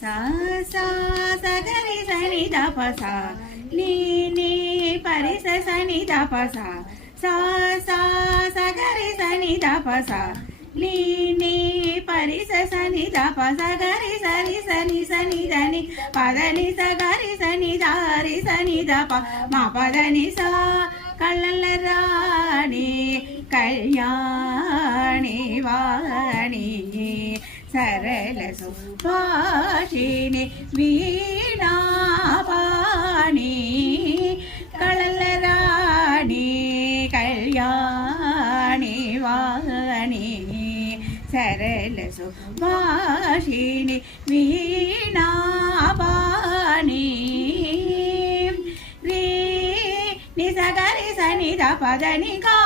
సా సా సగరి సని దప సా నీ నీ పరిస సని దప సా సా సా సగరి సని దప సా నీ నీ పరిస సని దప సగరి సరి సని సని దని పదని సగరి సని దారి సని దప మా పదని సా కళ్ళ రాణి కళ్యాణి వాణి సరళ సుభాషిణి వీణాపాణి కళ్ళ రాణి కళ్యాణి వాణి సరళ సుభాషిణి వీణాపాణి నిసగరి సని దపదని గా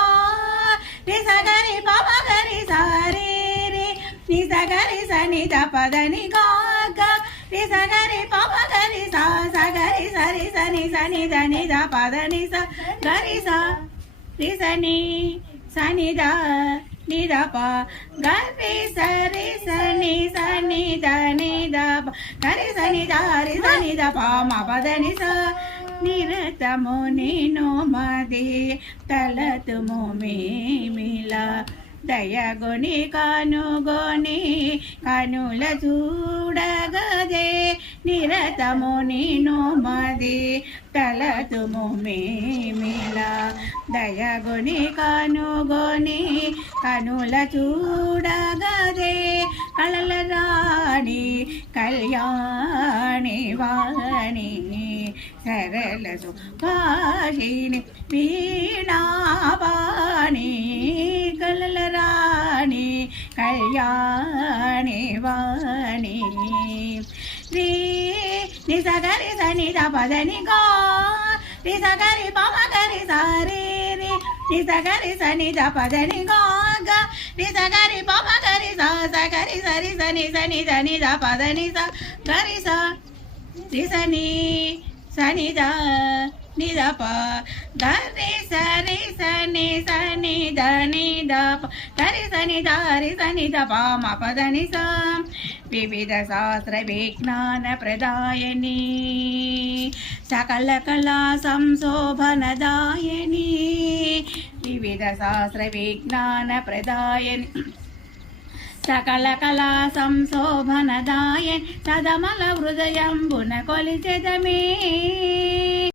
నిసగరి పమ గరి సారి రి నిసగరి సని దపదని గా నిసగరి పమ గరి సా సగరి సరి సని సని దని దపదని స గరి స రి సని సని ద ని దప గరి సరి సని సని దని దప గరి సని దారి సని దప మ పదని స నిరతము నేను మది తలతుము మేమిల దయగొని కనుగొని కనుల చూడగదే నిరతము నేను మది తలతుము మేమిల దయగొని కనుగొని కనుల చూడగదే కళల రాణి కళ్యాణి వాణి సరళ సుభాషిణి వీణాపాణి కళల రాణి కళ్యాణి వాణి శ్రీ నిసగరి సని దపదని గా నిసగరి పమ గరి సారి రి నిసగరి సని దపదని గా నిసగరి పమ గరి సా సగరి సరి సని సని దని దపదని స గరి స రి సని సని ద ని దప గరి సరి సని సని దని దప గరి సని దారి సని దప మ పదని స వివిధ శాస్త్ర విజ్ఞాన ప్రదాయని సకల కళా సంశోభనదాయని వివిధ శాస్త్ర విజ్ఞాన ప్రదాయని సకల కళా సంశోభనదాయని సదమల హృదయంబున కొలిచెదమే